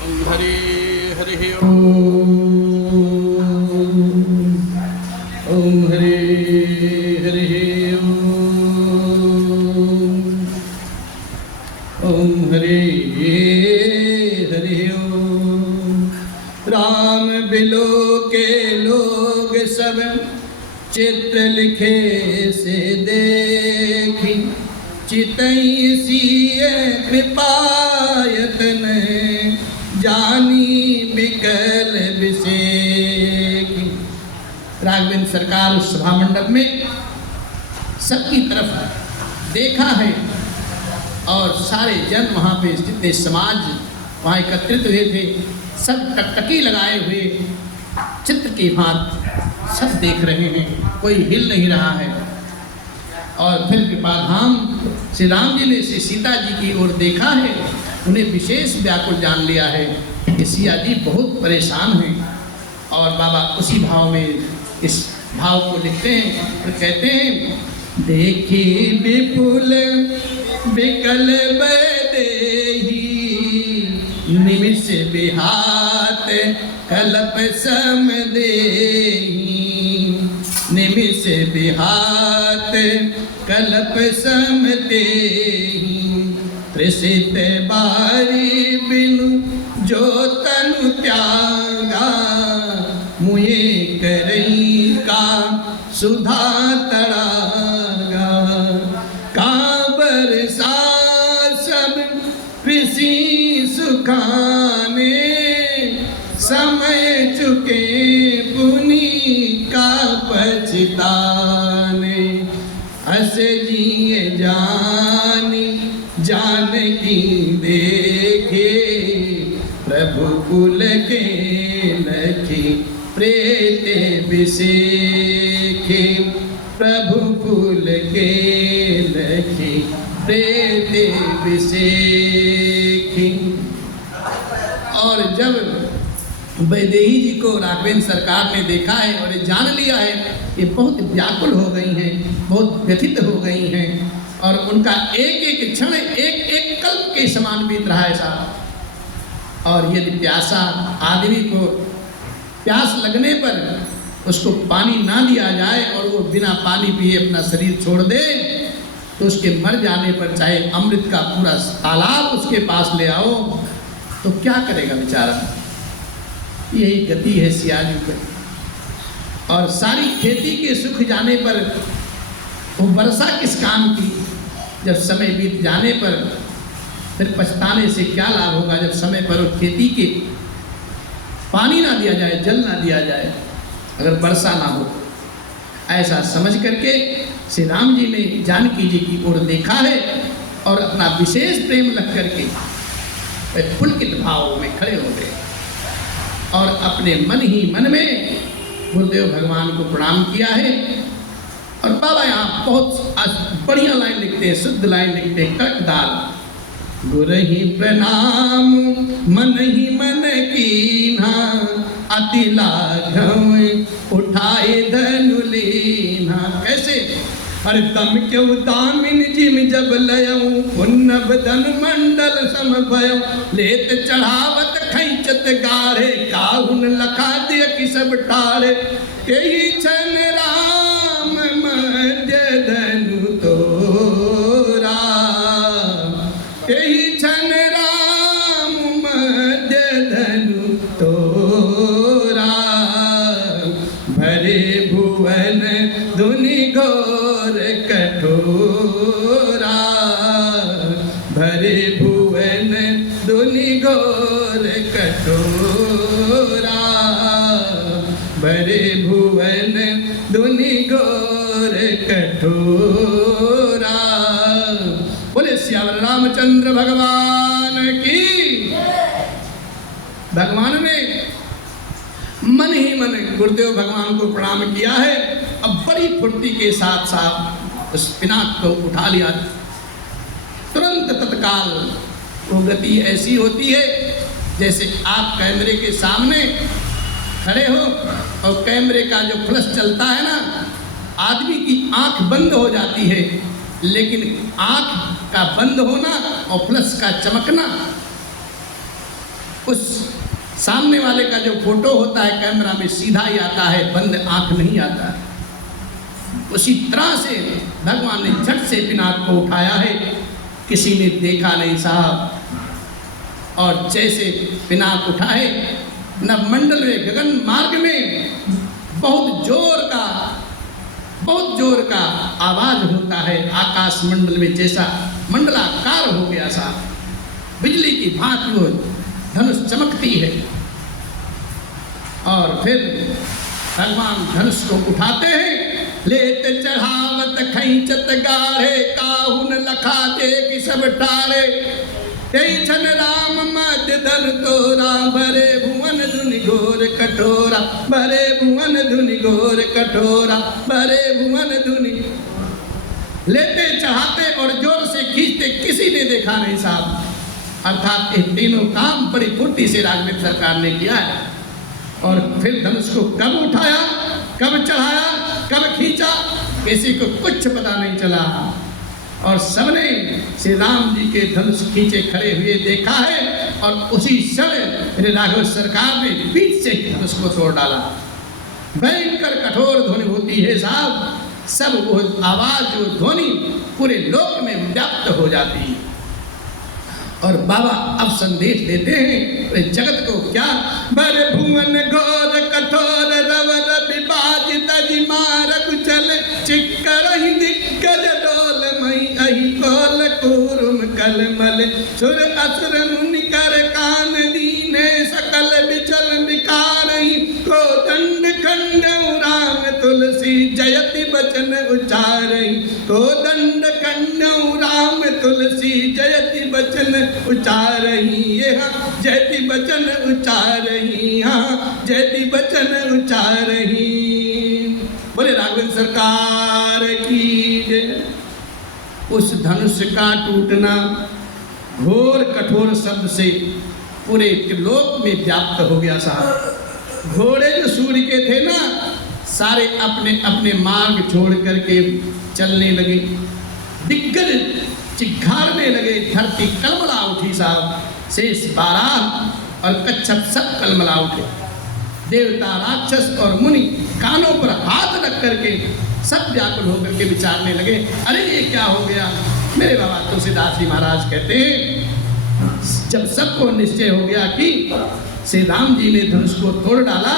Hari Hari Om Hari Hari Om Hari Hari Ram below के लोग सब चित्र लिखे से देखी चितई सिए कृपायतन जानी बिकल विषेकी। राघवेंद्र सरकार उस सभा मंडप में सबकी तरफ देखा है और सारे जन वहाँ पे जितने समाज वहाँ एकत्रित हुए थे सब टकटकी लगाए हुए चित्र के भांत सब देख रहे हैं, कोई हिल नहीं रहा है। और फिर कृपाधाम श्री राम जी ने श्री सीता जी की ओर देखा है, उन्हें विशेष व्याकुल जान लिया है कि सिया जी बहुत परेशान हैं। और बाबा उसी भाव में इस भाव को लिखते हैं और कहते हैं देखी विपुल विकल बदेही निमिष बिहात कल्प सम देही निमिष बिहात कल्प सम देही त्रिसित बारी बिनु जो तनु त्यागा मुए करई का सुधा तड़ागा का बरसा सब कृषि सुखाने समय चुके पुनि का पछताने हस जिए जानी जान की देखे प्रभु कुल के लखी प्रेत विषेखे प्रभु कुल के लखी प्रेत विषेखे। और जब वैदेही जी को राघवेंद्र सरकार ने देखा है और जान लिया है ये बहुत व्याकुल हो गई हैं, बहुत व्यथित हो गई हैं और उनका एक एक क्षण एक एक कल्प के समान बीत रहा है साहब। और यदि प्यासा आदमी को प्यास लगने पर उसको पानी ना दिया जाए और वो बिना पानी पिए अपना शरीर छोड़ दे तो उसके मर जाने पर चाहे अमृत का पूरा तालाब उसके पास ले आओ तो क्या करेगा बेचारा। यही गति है सिया जी पर। और सारी खेती के सुख जाने पर वो वर्षा किस काम की, जब समय बीत जाने पर फिर पछताने से क्या लाभ होगा। जब समय पर खेती के पानी ना दिया जाए, जल ना दिया जाए, अगर वर्षा ना हो, ऐसा समझ करके श्री राम जी ने जानकी जी की ओर देखा है और अपना विशेष प्रेम लग करके पुलकित भाव में खड़े हो गए और अपने मन ही मन में गुरुदेव भगवान को प्रणाम किया है। और बाबा यहाँ बहुत बढ़िया लाइन लिखते हैं, शुद्ध लाइन लिखते हैं, कड़कदार। गुर ही प्रणाम मन ही मन कीन्हा अति लाघव उठाए धनु लीन्हा। कैसे? अरे तम क्यों दामिन जिम जब लयऊं पुन्नभ धन मंडल सम भयऊं लेत चढ़ावत खैचत गाढ़े काहुन लखा दिय कि सब टारे केही छन राम मध्य धनु तोरा केही छन राम मध्य धनु तोरा भरे भुवन धुनि घोर कठोरा भरे भुवन धुनि घोर कठोरा भरे भुवन धुनि घोर कठोरा। बोले श्याम रामचंद्र भगवान की। भगवान ने मन ही मन गुरुदेव भगवान को प्रणाम किया है। अब बड़ी फुर्ती के साथ साथ उस पिनाक को उठा लिया। तुरंत तत्काल वो गति ऐसी होती है जैसे आप कैमरे के सामने खड़े हो और कैमरे का जो फ्लश चलता है ना, आदमी की आंख बंद हो जाती है, लेकिन आंख का बंद होना और फ्लश का चमकना उस सामने वाले का जो फोटो होता है कैमरा में सीधा ही आता है, बंद आंख नहीं आता है। उसी तरह से भगवान ने झट से पिनाक को उठाया है, किसी ने देखा नहीं साहब। और जैसे पिनाक उठाए, नवमंडल में गगन मार्ग में बहुत जोर का आवाज होता है। आकाश मंडल में जैसा मंडलाकार हो गया साहब, बिजली की भांति वो धनुष चमकती है। और फिर भगवान धनुष को उठाते हैं, लेत चढ़ावत खैंचत गाढ़े, काहुन लखा देख सब टारे। कई छन राम मध्य धन तोरा, भरे भुवन धुनि घोर कठोरा, भरे भुवन धुनि घोर कठोरा, भरे भुवन धुनि। लेते चढ़ाते और जोर से खींचते किसी ने देखा नहीं साहब। अर्थात ये तीनों काम बड़ी फुर्ती से राजनीति सरकार ने किया है। और फिर धनुष को कब उठाया, कब चढ़ाया, कब खींचा, किसी को कुछ पता नहीं चला। और सबने श्री राम जी के धनुष खींचे खड़े हुए देखा है। और उसी समय राघव सरकार ने पीठ से धनुष को तोड़ डाला। भयंकर कठोर ध्वनि होती है साहब, सब वो आवाज और ध्वनि पूरे लोक में व्याप्त हो जाती है। और बाबा अब संदेश देते हैं जगत को क्या, भरे भुवन घोर कठोर रवर विभाज तजी मार कुचल, चिक्कर ही दिक्कज डोल मई अहि कोल कूरुम कलमल, सुर असुर मुनि कर कान दीने, सकल बिचल बिकारहि को दंड खंड राम तुलसी जयति बचन उचारहि, को दंड खंड राम तुलसी जयति बचन उचारहि। यहाँ जयति बचन उचारहि, हाँ जयति बचन उचारहि। बोले राघवेंद्र सरकार की जय। उस धनुष का टूटना घोर कठोर शब्द से पूरे त्रिलोक में व्याप्त हो गया साहब। घोड़े जो सूर्य के थे ना, सारे अपने अपने मार्ग छोड़ करके चलने लगे, दिग्गज चिघाड़ने लगे, धरती कलमला उठी साहब। शेष बाराह और कच्छप सब कलमला उठे। देवता राक्षस और मुनि कानों पर हाथ रख करके सब व्याकुल होकर के विचारने लगे, अरे ये क्या हो गया। मेरे बाबा तुलसीदास जी महाराज कहते हैं, जब सबको निश्चय हो गया कि श्री राम जी ने धनुष को तोड़ डाला,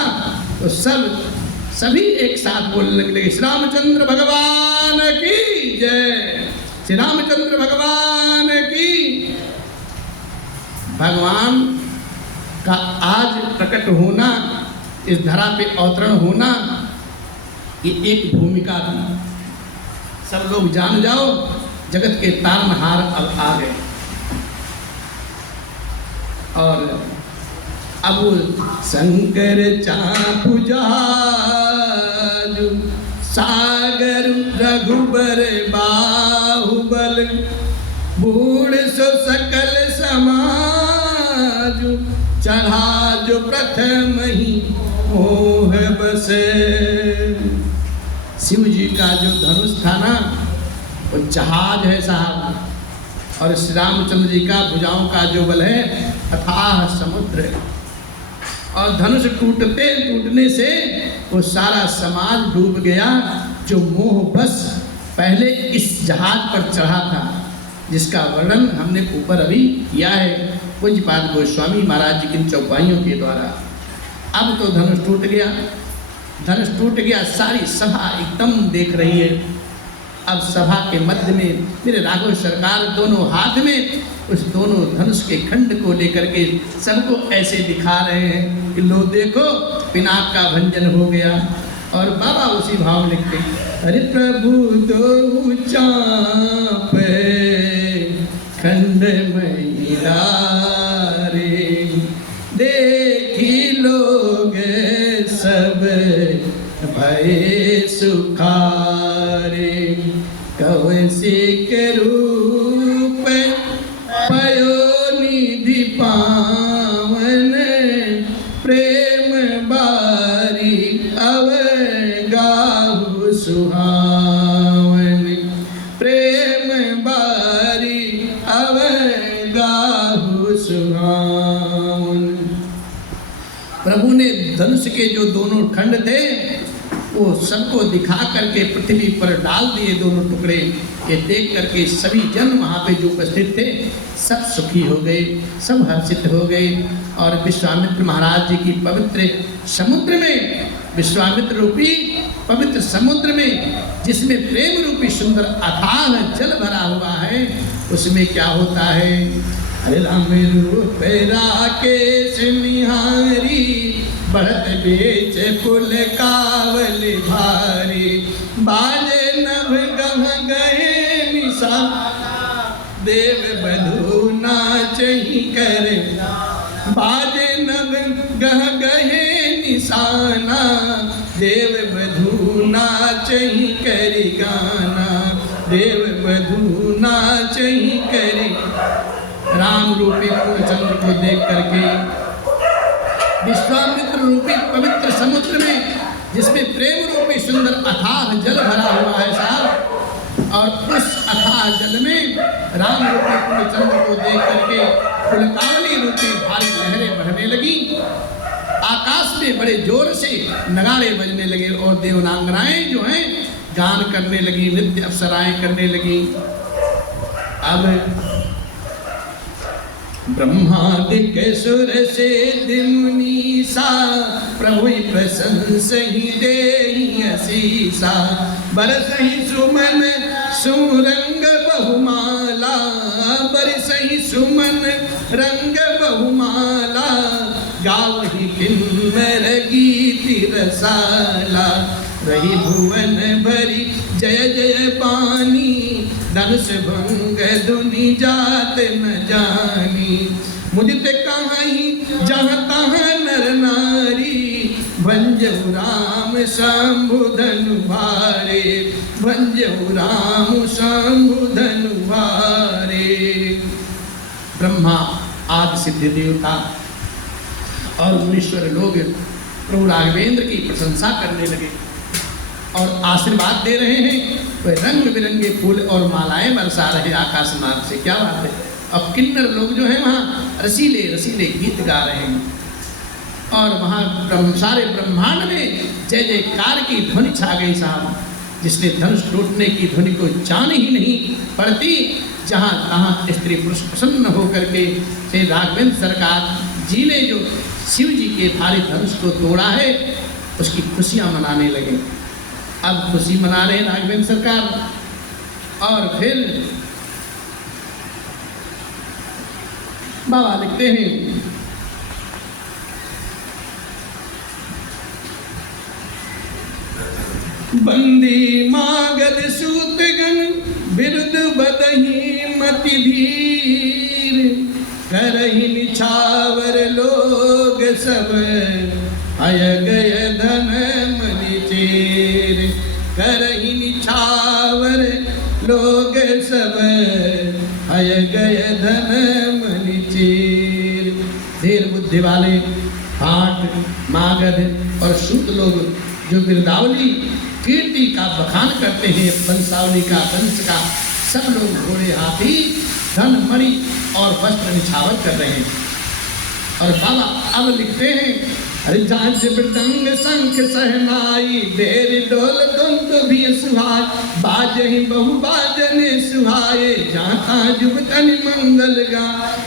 तो सभी एक साथ बोलने लगे, श्री रामचंद्र भगवान की जय, श्री रामचंद्र भगवान की। भगवान का आज प्रकट होना, इस धरा पे अवतरण होना, ये एक भूमिका थी। सब लोग जान जाओ, जगत के तारनहार अब आ गए। और अब शंकर चापू जहाजु, सागर रघुबर बाहुबल, बूढ़ सो सकल समाजु, चढ़ा जो प्रथम ही मोह बसे। शिव जी का जो धनुष था ना, वो जहाज है साहब, और श्री रामचंद्र जी का भुजाओं का जो बल है अथाह समुद्र है। और धनुष टूटने से वो सारा समाज डूब गया, जो मोह बस पहले इस जहाज पर चढ़ा था, जिसका वर्णन हमने ऊपर अभी किया है पूज्यपाद गोस्वामी महाराज जी की चौपाइयों के द्वारा। अब तो धनुष टूट गया, सारी सभा एकदम देख रही है। अब सभा के मध्य में मेरे राघव सरकार दोनों हाथ में उस दोनों धनुष के खंड को लेकर के सबको ऐसे दिखा रहे हैं कि लो देखो, पिनाक का भंजन हो गया। और बाबा उसी भाव लिखते, अरे प्रभु दो चाप खंड मैरा रे, देखी लोग सब भय सुखारे, कवसी के रूप पयो निधि पावन, प्रेम बारी अवगाहु सुहावन, प्रेम बारी अवगाहु सुहावन। प्रभु ने धनुष के जो दोनों खंड थे वो सबको दिखा करके पृथ्वी पर डाल दिए दोनों टुकड़े। ये देख करके सभी जन वहाँ पे जो उपस्थित थे सब सुखी हो गए, सब हर्षित हो गए। और विश्वामित्र महाराज जी की पवित्र समुद्र में, विश्वामित्र रूपी पवित्र समुद्र में जिसमें प्रेम रूपी सुंदर अथाह जल भरा हुआ है, उसमें क्या होता है? अरे राम रूप राकेश निहारी, बढ़त बेच पुल कावल भारी, बाजे नभ गह गए निशा, देव बधू नाचहि कर, बाजे नभ गह गए निशाना, देव बधू नाचहि कर गाना, देव बधू नाचहि कर। राम रूपी पूर्णचंद्र को देख करके विश्वामित्र रूपी पवित्र समुद्र में जिसमें प्रेम रूपी सुंदर अथाह जल भरा हुआ है साहब, और उस अथाह जल में राम रूपी पूर्णचंद्र को देख करके फुलकावली रूपी भारी लहरें बहने लगी। आकाश में बड़े जोर से नगाड़े बजने लगे और देवनांगनाएं जो हैं गान करने लगी, नृत्य अप्सराएं करने लगी। अब ब्रह्मादिक सुर से मुनीसा, प्रभु प्रशंसहि देहि असीसा, बरसहि सुमन सुरंग बहुमाला, बरसहि सुमन रंग बहुमाला, गावहि किन्नर गीति रसाला, रही भुवन भरी जय जय पानी, धनुष भंग धुनि जात न जानी, मुदित कहीं जहाँ तहाँ नर नारी, भंजऊ राम शंभु धनु भारे, भंजऊ राम शंभु धनु भारे। ब्रह्मा आदि सिद्धि देवता और मुनीश्वर लोग प्रभु राघवेंद्र की प्रशंसा करने लगे और आशीर्वाद दे रहे हैं। वह रंग बिरंगे फूल और मालाएं बरसा रहे आकाश मार्ग से। क्या बात है। अब किन्नर लोग जो हैं वहाँ रसीले रसीले गीत गा रहे हैं और वहाँ सारे ब्रह्मांड में जय जयकार की ध्वनि छा गई साहब, जिसने धनुष टूटने की ध्वनि को जान ही नहीं पड़ती। जहाँ तहाँ स्त्री पुरुष प्रसन्न होकर के श्री राघवेंद्र सरकार जी ने जो शिव जी के भारी धनुष को तोड़ा है उसकी खुशियाँ मनाने लगे। अब खुशी मना रहे राघवेंद्र सरकार। और फिर बाबा लिखते हैं, बंदी मागध सूतगण बिरुद बदही मति धीर, करहि निछावर लोग सब, अय गय धन मनि चेर, करहि निछावर लोग सब, अय गय धन मनि चेर। धीर बुद्धि वाले हाट मागध और सूत लोग जो बिरदावली कीर्ति का बखान करते हैं, वंशावली का वंश का, सब लोग घोड़े हाथी धन मणि और वस्त्र निछावर कर रहे हैं। और बाबा अब लिखते हैं, अरे झांझ मृदंग शंख सहनाई, बेर ढोल तुम भी सुहाय, बाजहि बहु बाजने सुहाये, जाता जुबतन मंगल गा,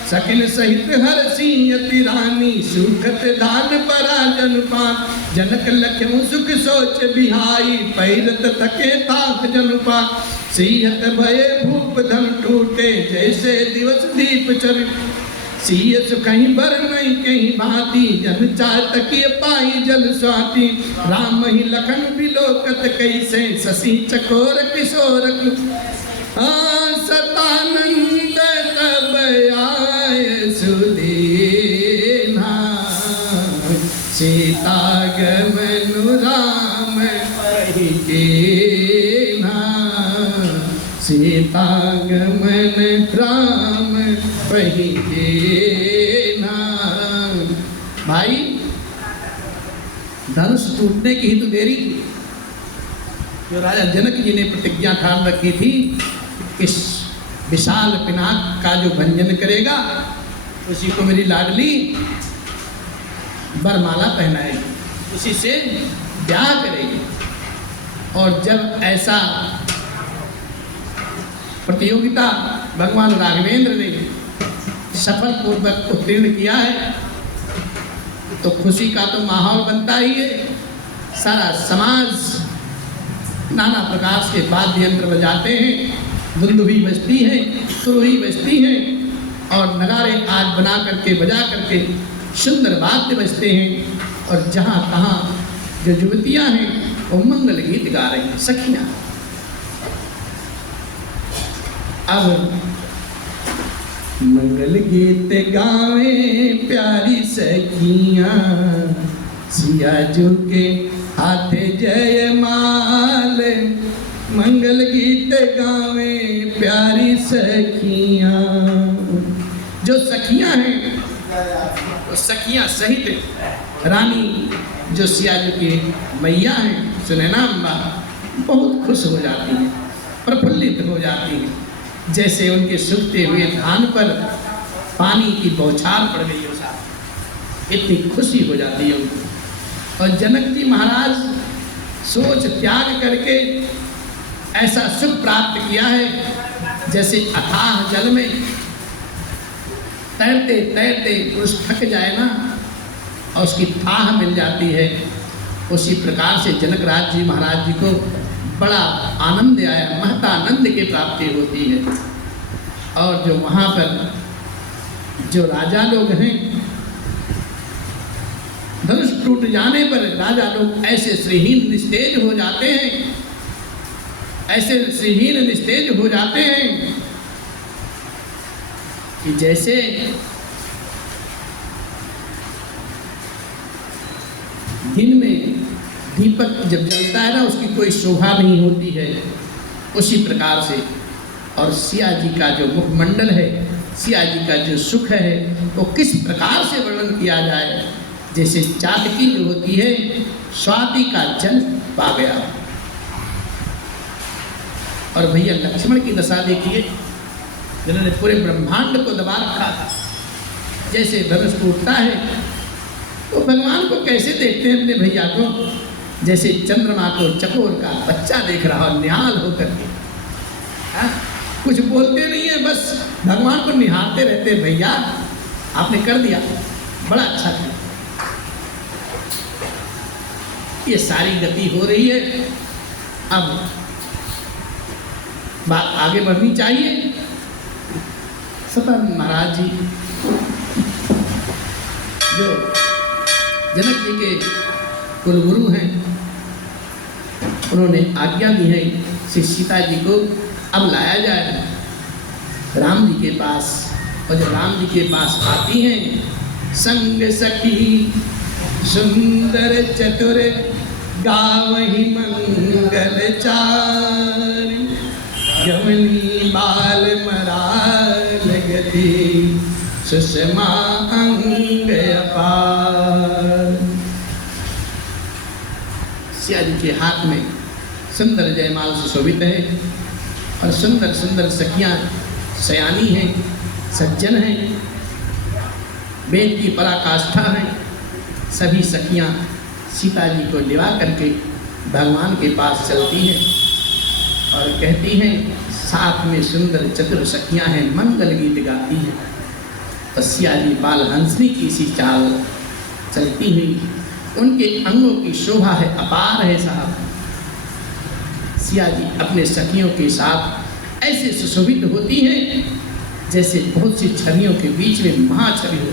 सकिन सहित हर सिंहति रानी, सुखत दान पराजन पान, जनक लख्यु सुख सोच बिहाई, पैरत थके ताक जन पान, सिंहत भये भूप धन टूटे, जैसे दिवस दीप चर, सिय सुखहि बर नहीं कहीं भांति, जन चाह तकिय पाई जल स्वाति, राम ही लखन बिलोकत कैसे, शशि चकोर किशोर सतानंद तब आए सुदीना, सीता गमनु राम पहि केना, सीता गमन राम पहि केना। भाई धनुष टूटने की ही तो देरी थी। जो राजा जनक जी ने प्रतिज्ञा ठान रखी थी, इस विशाल पिनाक का जो भंजन करेगा उसी को मेरी लाडली वरमाला पहनाएगी, उसी से ब्याह करेगी। और जब ऐसा प्रतियोगिता भगवान राघवेंद्र ने सफल पूर्वक उत्तीर्ण किया है तो खुशी का तो माहौल बनता ही है। सारा समाज नाना प्रकार से वाद्य यंत्र बजाते हैं, दुंदुभी बजती है, तुरही बजती है और नगाड़े आज बना करके बजा करके सुंदर वाद्य बजते हैं। और जहाँ तहाँ जो युवतियाँ हैं वो मंगल गीत गा रही हैं, सखियाँ। अब मंगल गीत गावे प्यारी सखियाँ, सिया जू के हाथ जयमाल। मंगल गीत गावे प्यारी सखियाँ। जो सखियाँ हैं वो सखियाँ सहित रानी जो सियाजू की मैया हैं सुनैना अम्बा बहुत खुश हो जाती हैं, प्रफुल्लित हो जाती हैं, जैसे उनके सूखते हुए धान पर पानी की बौछार पड़ गई हो साथ, इतनी खुशी हो जाती है उनको। और जनक जी महाराज सोच त्याग करके ऐसा सुख प्राप्त किया है जैसे अथाह जल में तैरते तैरते पुरुष थक जाए ना और उसकी थाह मिल जाती है, उसी प्रकार से जनक राज जी महाराज जी को बड़ा आनंद आया, महतानंद की प्राप्ति होती है। और जो वहाँ पर जो राजा लोग हैं, धनुष टूट जाने पर राजा लोग ऐसे श्रीहीन निस्तेज हो जाते हैं, ऐसे श्रीहीन निस्तेज हो जाते हैं कि जैसे दिन में दीपक जब जलता है ना उसकी कोई शोभा नहीं होती है, उसी प्रकार से। और सिया जी का जो मुखमंडल है, सिया जी का जो सुख है वो किस प्रकार से वर्णन किया जाए। जैसे चाटकी जो होती है स्वाति का जल पा गया। और भैया लक्ष्मण की दशा देखिए, जिन्होंने पूरे ब्रह्मांड को दबा रखा था। जैसे धनुष टूटता है तो भगवान को कैसे देखते हैं अपने भैया को, जैसे चंद्रमा को चकोर का बच्चा देख रहा हो निहाल होकर के। कुछ बोलते नहीं है, बस भगवान को निहारते रहते। भैया आपने कर दिया, बड़ा अच्छा किया। ये सारी गति हो रही है। अब बात आगे बढ़नी चाहिए। सतन महाराज जी जो जनक जी के कुलगुरु हैं, उन्होंने आज्ञा दी है श्री सीता जी को अब लाया जाए राम जी के पास। और जब राम जी के पास आती हैं, संग सखी सुंदर चतुर गावहि मंगल चारि, यवनी बाल मराल गति सुषमा अंग अपार। सिया जी के हाथ में सुंदर जयमाल सुशोभित है और सुंदर सुंदर सखियाँ सयानी हैं, सज्जन हैं, वेद की पराकाष्ठा हैं। सभी सखियाँ सीता जी को लिवा करके भगवान के पास चलती हैं और कहती हैं, साथ में सुंदर चतुर सखियाँ हैं, मंगल गीत गाती हैं। और सिया जी बाल हंसनी की सी चाल चलती हुई, उनके अंगों की शोभा है अपार है साहब। सिया जी अपने सखियों के साथ ऐसे सुशोभित होती हैं जैसे बहुत सी छवियों के बीच में महाछवि हो।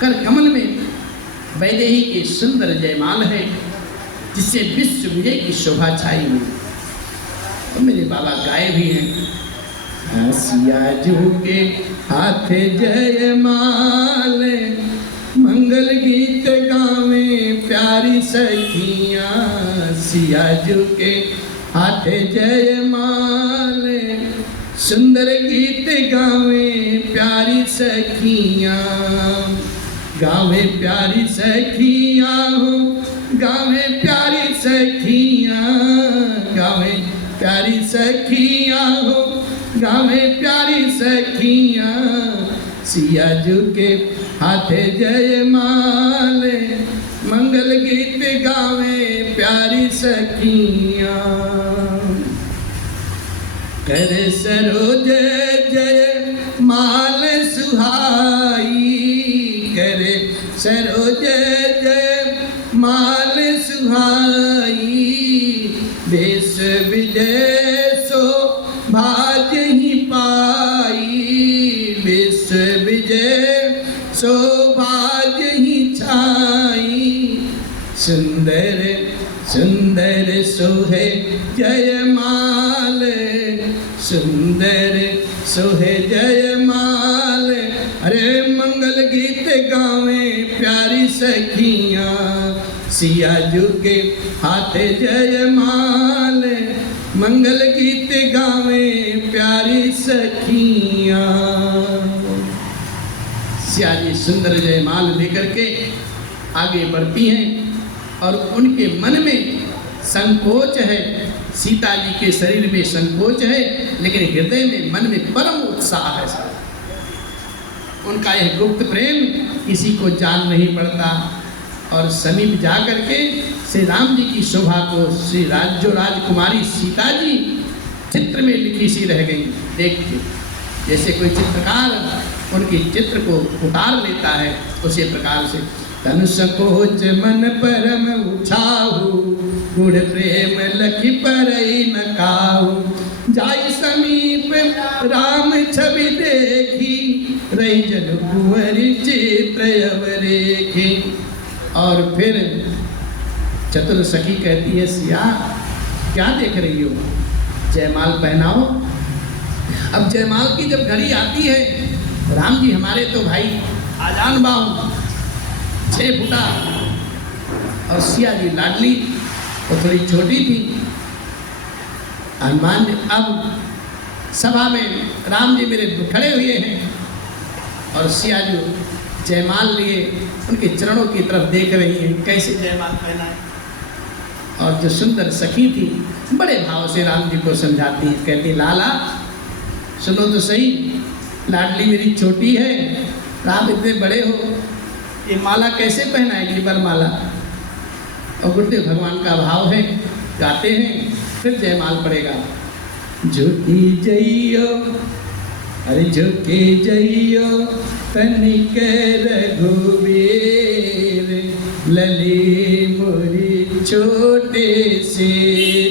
कर कमल में वैदेही के सुंदर जयमाल है जिससे विश्व विजय की शोभा छाई हुई। तो मेरे बाबा गाए भी हैं, सिया जू के हाथ जयमाल, मंगल गीत गावे प्यारी सखियाँ। सिया जू के हाथ जयमाल, सुंदर गीत गावे प्यारी सखियाँ। गावे प्यारी सखियाँ हो, गावे प्यारी सखियाँ, गावे प्यारी सखियाँ हो, गावे प्यारी सखियाँ। सिया जू के हाथे जयमाल, मंगल गीत गावे प्यारी सखियाँ। कर सरोज जय माल सुहाई, कर सरोज जय माल सुहाई, देश विजय सो भाज ही पाई, विश्व विजय सो भाज ही छाई। सुंदर सुंदर सोहे जयमाल, सुंदर सोहे जयमाल, अरे मंगल गीत गावे प्यारी सखियाँ। सिया जू के हाथे जयमाल, मंगल गीत गावे प्यारी सखियाँ। सिया जी सुंदर जयमाल लेकर के आगे बढ़ती हैं और उनके मन में संकोच है, सीता जी के शरीर में संकोच है, लेकिन हृदय में मन में परम उत्साह है। उनका यह गुप्त प्रेम किसी को जान नहीं पड़ता। और समीप जा करके श्री राम जी की शोभा को श्री जो राजकुमारी सीता जी चित्र में लिखी सी रह गई। देख के जैसे कोई चित्रकार उनके चित्र को उतार लेता है, उसी प्रकार से तन संकोच मन परम उछाहु, गुड़ प्रेम लखी परई न काहु। जाई समीप राम छवि देखी, रही जन कुंवरी चित्र अवरेखी। और फिर चतुर सखी कहती है, सिया क्या देख रही हो, जयमाल पहनाओ। अब जयमाल की जब घड़ी आती है, राम जी हमारे तो भाई आजान बाहु 6 फुटा, और सिया जी लाडली तो थोड़ी छोटी थी। हनुमान जी अब सभा में राम जी मेरे खड़े हुए हैं और सिया जी जयमाल लिए उनके चरणों की तरफ देख रही हैं, कैसे जयमाल पहना है। और जो सुंदर सखी थी बड़े भाव से राम जी को समझाती है, कहती लाला सुनो तो सही, लाडली मेरी छोटी है, आप इतने बड़े हो, ये माला कैसे पहनाएगी बरमाला। और गुरुदेव भगवान का भाव है, गाते हैं, फिर जयमाल पड़ेगा। झुकी जइयो अरे झुकी जइयो तनिक रघुवीर, लली मोरी छोटे से।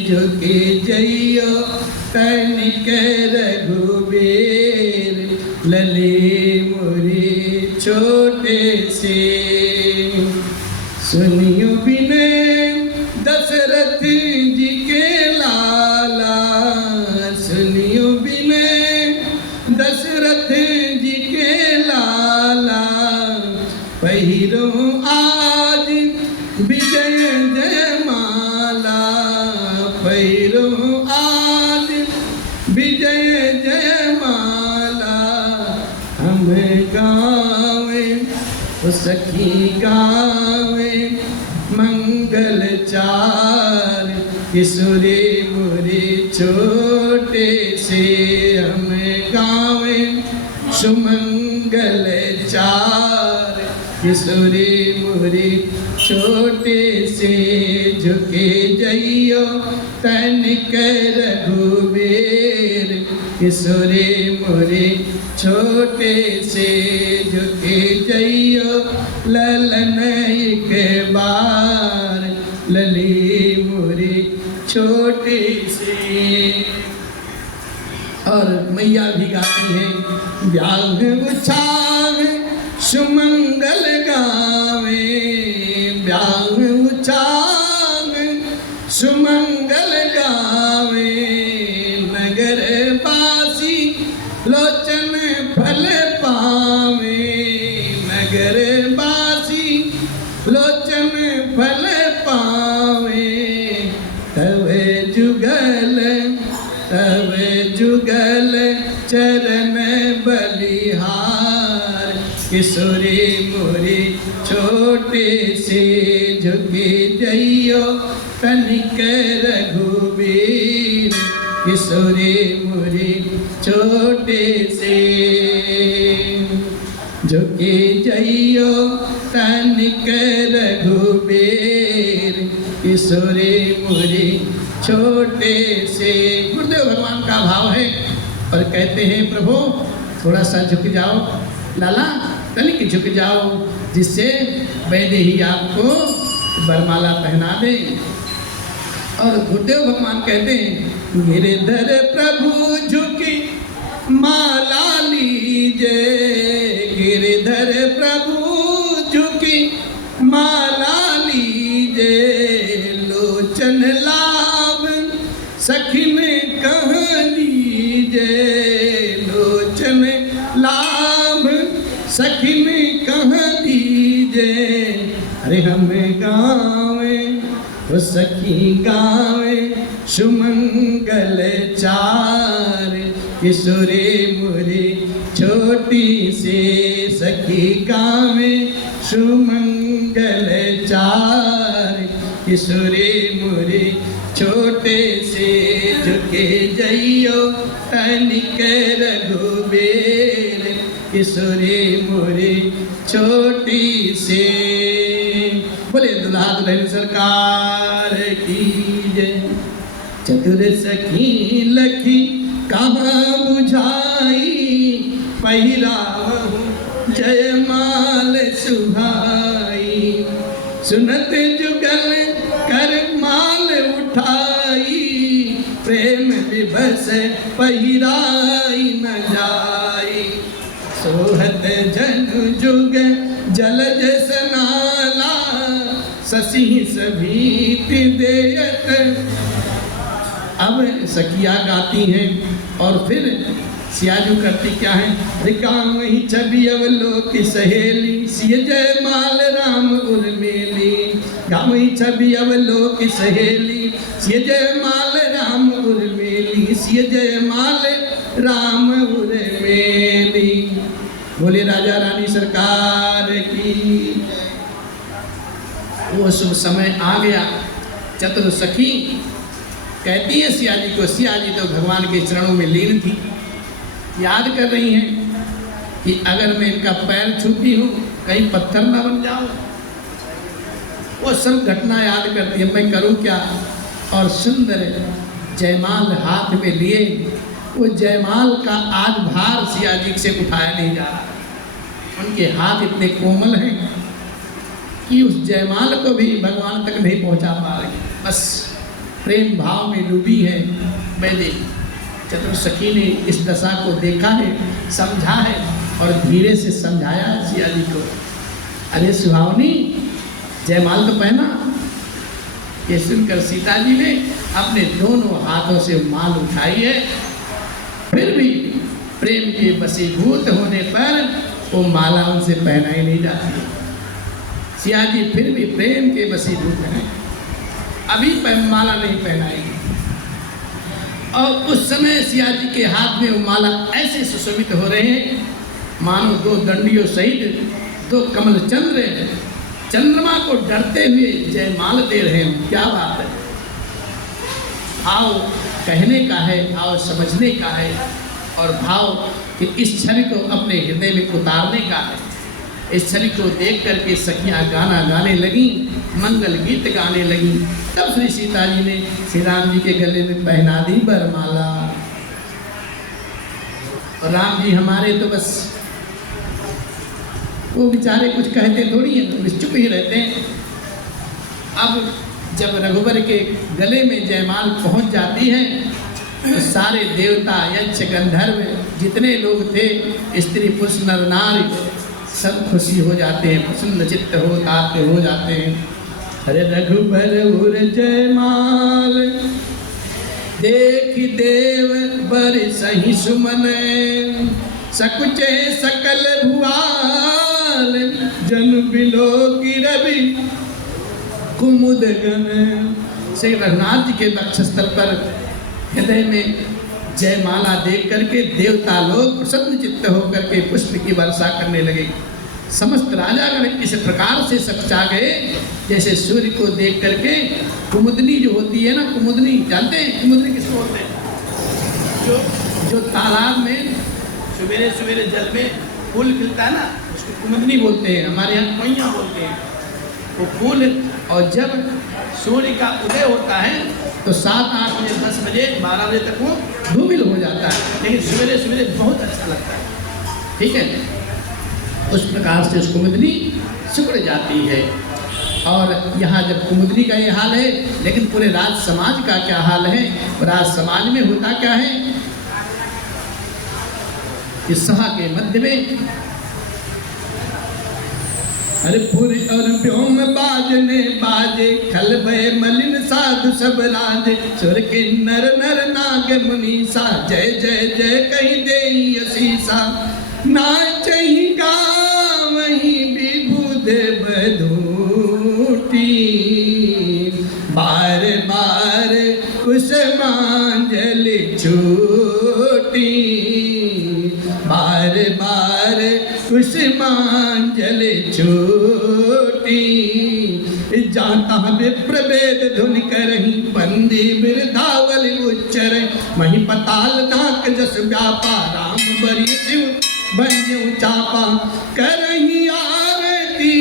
झुकी जइयो तनिक रघुवीर, लली मोरी छोटे से। सुनियो बिने दशरथ जी के लाला, सुनियो बिने दशरथ जी के लाला। पहिरो आज विजय जयमाला, पहिरो आज विजय जयमाला। हम गावे सखी गावे मंगल चार, किशोरी मोरी छोटे से। हम गावे सुमंगल चार, किशोरी मोरी छोटे से। झुके जइयो तनिक रघुवीर, किशोरी मोरी छोटे से। झुके जइयो ललन एक बार, लली मोरी छोटी से। और मैया भी गाती हैं, ब्याह उछाव सुमंगल गावे, ब्याह उछाव सुमंगल गावे। नगर बासी लोचन फल पावे, नगर बासी लोचन फल पावे। तब जुगल तब जुगल चरण बलिहार, किशोरी मोरी छोटे से। झुकी जइयो तनिक रघुवीर, किशोरी मोरी छोटे से। झुके जइयो तनिक रघुबीर, किशोरे मुरे छोटे से। गुरुदेव भगवान का भाव है और कहते हैं प्रभु थोड़ा सा झुक जाओ, लाला तनिक झुक जाओ, जिससे वैदेही आपको वरमाला पहना दे। और गुरुदेव भगवान कहते हैं मेरे दर प्रभु झुकी माला लीजे, गिरधर प्रभु झुकी माला लीजे, लोचन लाभ सखिन कह लीजे, लोचन लाभ सखिन कह दीजे। अरे हम गावे वो सखी गावे सुमंगल चार, किशोरे मुरे छोटी से सखी गावे सुमंगल चार, किशोरे मुरे छोटे से झुके जइयो तनिक रघुबीर, किशोरे मुरे छोटी से। बोले दुल्हा दुल्हन सरकार की जय। चतुर सखी लखी कहाँ बुझाई, पहिरावहु जयमाल सुहाई, सुनत जुगल कर माल उठाई, प्रेम विभस पहिराई न जाई, सोहत जनु जुग जलज स्नाला, ससी सभीत देयत। अब सखिया गाती हैं और फिर सियाजू करती क्या है, रिकाम ही छवि अवलोक सहेली, सिय जय माल राम उर्मिली, गाम ही छवि अवलोक सहेली, सिय जय माल राम उर्मिली, सिय जय माल राम उर्मिली। बोले राजा रानी सरकार की। वो शुभ समय आ गया। चतुर सखी कहती है सिया जी को, सिया जी तो भगवान के चरणों में लीन थी, याद कर रही हैं कि अगर मैं इनका पैर छूती हूँ कहीं पत्थर ना बन जाऊँ। वो सब घटना याद करती है, मैं करूँ क्या। और सुंदर जयमाल हाथ में लिए, वो जयमाल का आज भार सिया जी से उठाया नहीं जा रहा। उनके हाथ इतने कोमल हैं कि उस जयमाल को भी भगवान तक नहीं पहुँचा पा रही, बस प्रेम भाव में डूबी है वैदेही। चतुर सखी ने इस दशा को देखा है, समझा है और धीरे से समझाया सिया जी को, अरे सुहावनी जयमाल तो पहना। ये सुनकर सीता जी ने अपने दोनों हाथों से माल उठाई है, फिर भी प्रेम के वशीभूत होने पर वो माला उनसे पहनाई नहीं जाती। सिया जी फिर भी प्रेम के वशीभूत हैं, अभी माला नहीं पहनाएगी। और उस समय सिया जी के हाथ में वो माला ऐसे सुशोभित हो रहे हैं मानो दो दंडियों सहित दो कमल चंद्र चंद्रमा को डरते हुए जयमाल दे रहे हैं। क्या बात है। भाव कहने का है, भाव समझने का है और भाव कि इस छवि को अपने हृदय में उतारने का है। इस छवि को देख करके सखियाँ गाना गाने लगी, मंगल गीत गाने लगी। तब श्री सीता जी ने श्री राम जी के गले में पहना दी वरमाला। और राम जी हमारे तो बस वो बेचारे कुछ कहते थोड़ी हैं, तो चुप ही रहते हैं। अब जब रघुबर के गले में जयमाल पहुंच जाती है तो सारे देवता यक्ष गंधर्व जितने लोग थे, स्त्री पुरुष नर नारी, सब खुशी हो जाते हैं, प्रसन्न चित्त हो जाते हैं। अरे रघुबर उर जयमाल देख देव बर सही सुमन, सकुचे सकल भुआल, जन बिलो की रवि कुमुद गण। श्री रघुनाथ जी के वक्षस्थल पर हृदय में जयमाला देख करके देवता लोग प्रसन्न चित्त होकर के पुष्प की वर्षा करने लगे। समस्त राजागण इस प्रकार से सचा गए जैसे सूर्य को देख करके कुमुदनी जो होती है ना, कुमुदनी जानते हैं कुमुदनी किसको बोलते हैं? जो तालाब में सवेरे सवेरे जल में फूल खिलता है ना, उसको कुमुदनी बोलते हैं, हमारे यहाँ कोइयाँ बोलते हैं। वो फूल, और जब सूर्य का उदय होता है तो 7, 8 बजे, 10 बजे, 12 बजे तक वो धूमिल हो जाता है, लेकिन सवेरे सवेरे बहुत अच्छा लगता है। ठीक है, उस प्रकार से उस कुमुदनी सिकुड़ जाती है। और यहाँ जब कुमुदनी का ये हाल है, लेकिन पूरे राज समाज का क्या हाल है? राज समाज में होता क्या है? इस सभा के मध्य में अरे पुर और व्योम बाजने बाजे, खल भय मलिन साधु सब राजे, सुर के नर नर नाग मुनीसा, जय जय जय कहीं दे असीसा, नाचहि गावहि विभुद बधूटी, बार बार कुसुमांजलि छूटी, बार बार कुसुमांजलि छूटी, जाता विप्र वेद धुनि करहि, बंदी बिरधावल उच्चर, मही पताल नाक जस व्यापा, राम बरि शिव बन्यु चापा, करहि आरती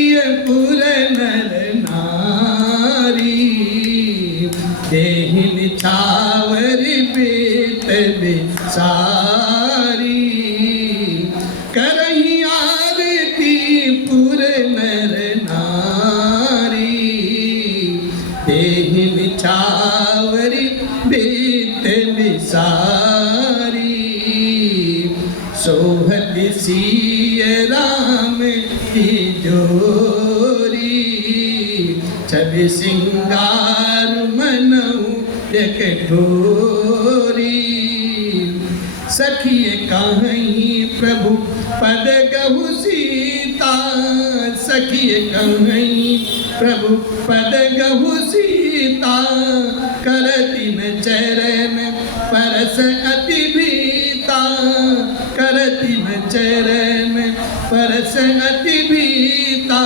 पुर नर नारी, देहि निछावर बेत बिसारी, करहि आरती पुर नर नारी, देहि निछावर बेत बिसारी, सोहत सिय राम की जोरी, छवि सिंगार मनऊ एक ठोरी, सखिए कहीं प्रभु पद गहु सीता, सखिए कहीं प्रभु पद गहु सीता, करती न चरण परस अति भीता, करती न चरण परस अति भीता,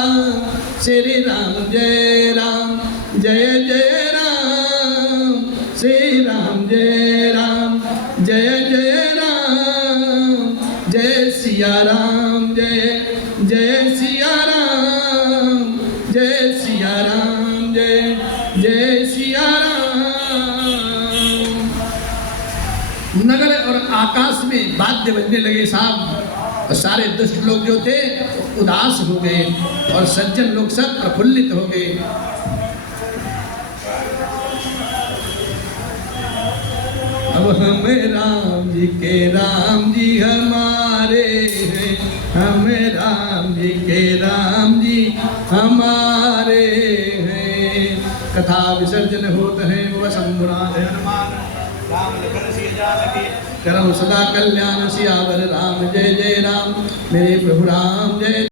श्री राम जय राम, जय जय राम, श्री राम जय राम, जय जय राम, जय सिया राम, जय जय सिया राम, जय सिया राम, जय जय सिया राम। नगर और आकाश में वाद्य बजने लगे साहब, और सारे दुष्ट लोग जो थे उदास हो गए और सज्जन लोग सब प्रफुल्लित हो गए। अब हम राम जी के राम जी हमारे हैं, हम राम जी के राम जी हमारे हैं। कथा विसर्जन होते हैं वह शंभुनाथ हनुमान, राम लखन सिया जानकी, करम सदा कल्याण सियावर राम, जय जय राम मेरे प्रभु राम, जय।